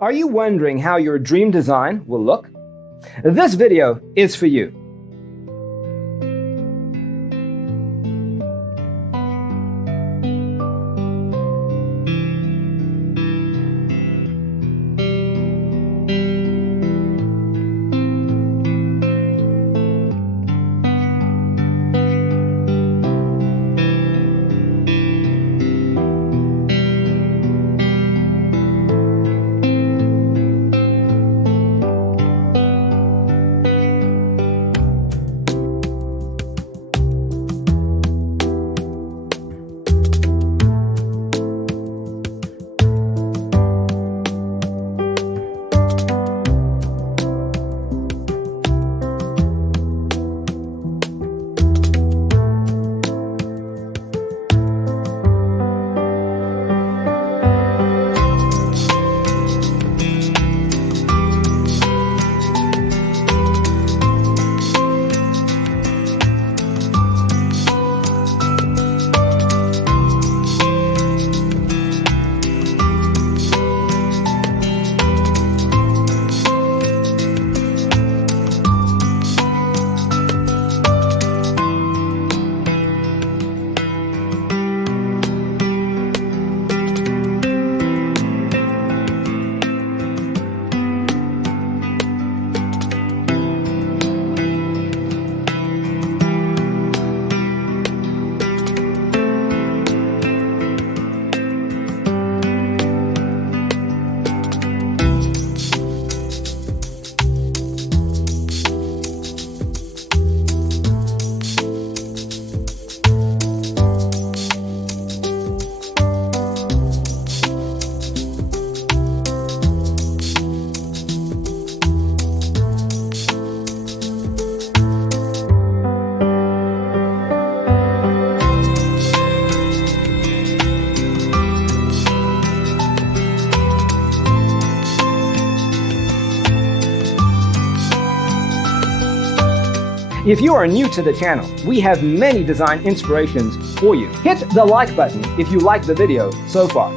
Are you wondering how your dream design will look? This video is for you. If you are new to the channel, we have many design inspirations for you. Hit the like button if you like the video so far.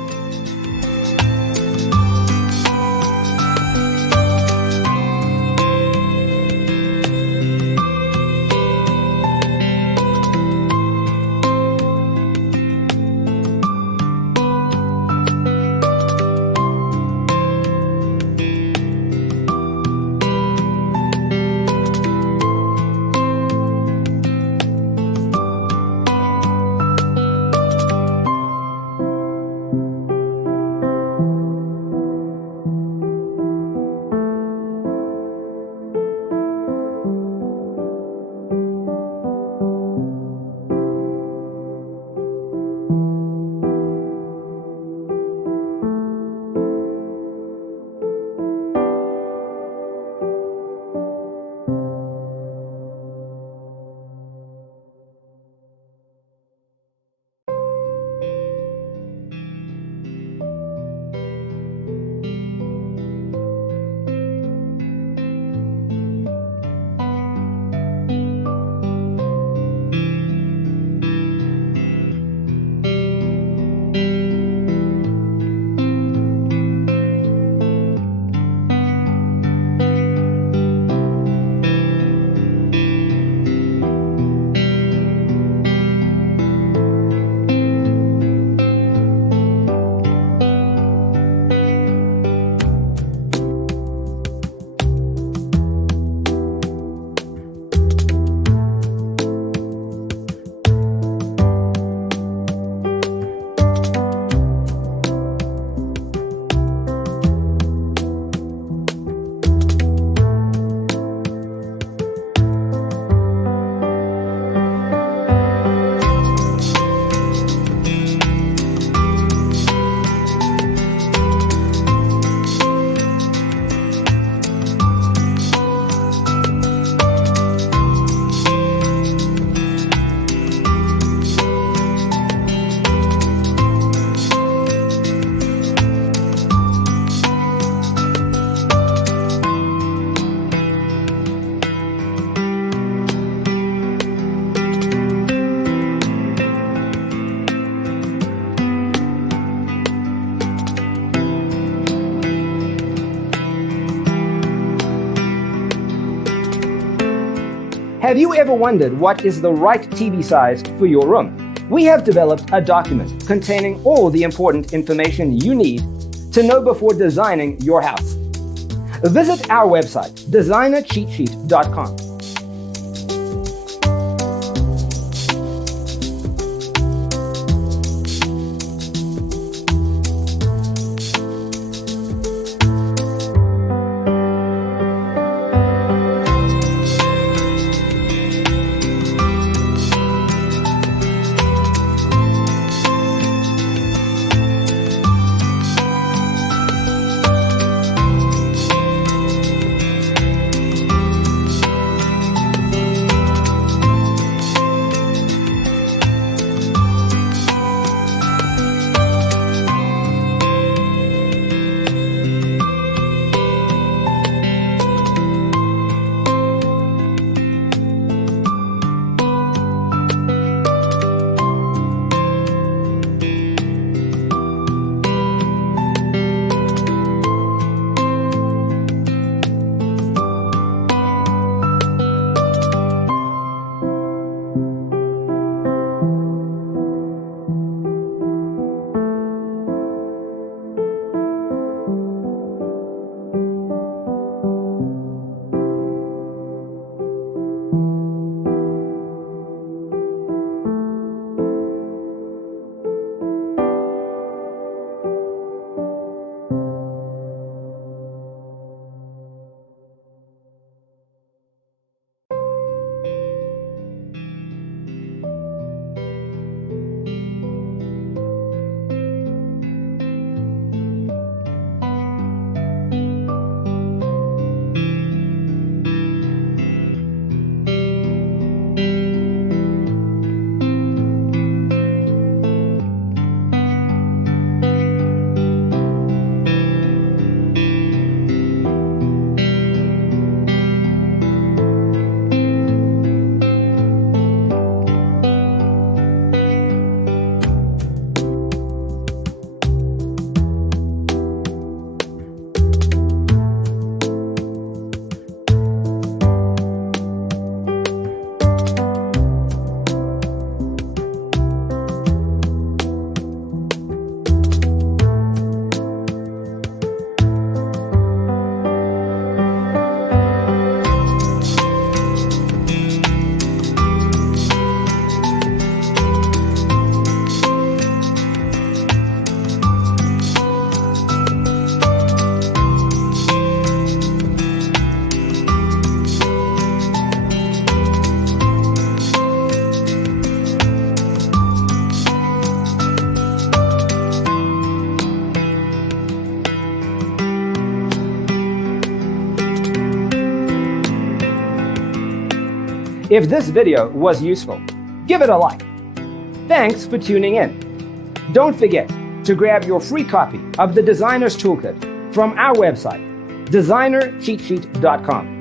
Have you ever wondered what is the right TV size for your room? We have developed a document containing all the important information you need to know before designing your house. Visit our website, designercheatsheet.com. If this video was useful, give it a like. Thanks for tuning in. Don't forget to grab your free copy of the Designer's Toolkit from our website, designercheatsheet.com.